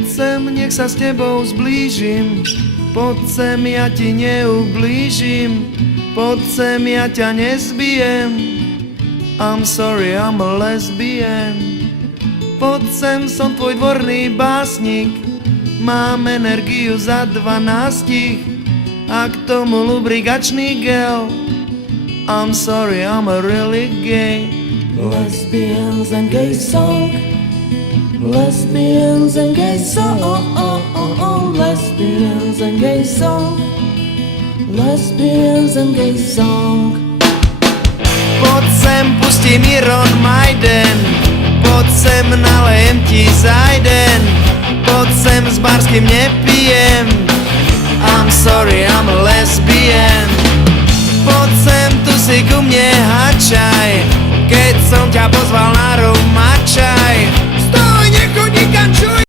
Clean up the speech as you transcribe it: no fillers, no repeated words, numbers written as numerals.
Poď sem, nech sa s tebou zblížim, poď sem, ja ti neublížim, poď sem, ja ťa nezbijem. I'm sorry, I'm a lesbian. Poď sem, som tvoj dvorný básnik, mám energiu za 12 a k tomu lubrikačný gel. I'm sorry, I'm a really gay. Lesbians and gay song, lesbians and gay song, lesbians and gay song, lesbians and gay song. Poď sem, pustím Iron Maiden, poď sem, nalejem ti zajden, poď sem, s barským nepijem. I'm sorry, I'm a lesbian. Poď sem, tu si ku mne hačaj, keď som ťa pozval na rum mačaj.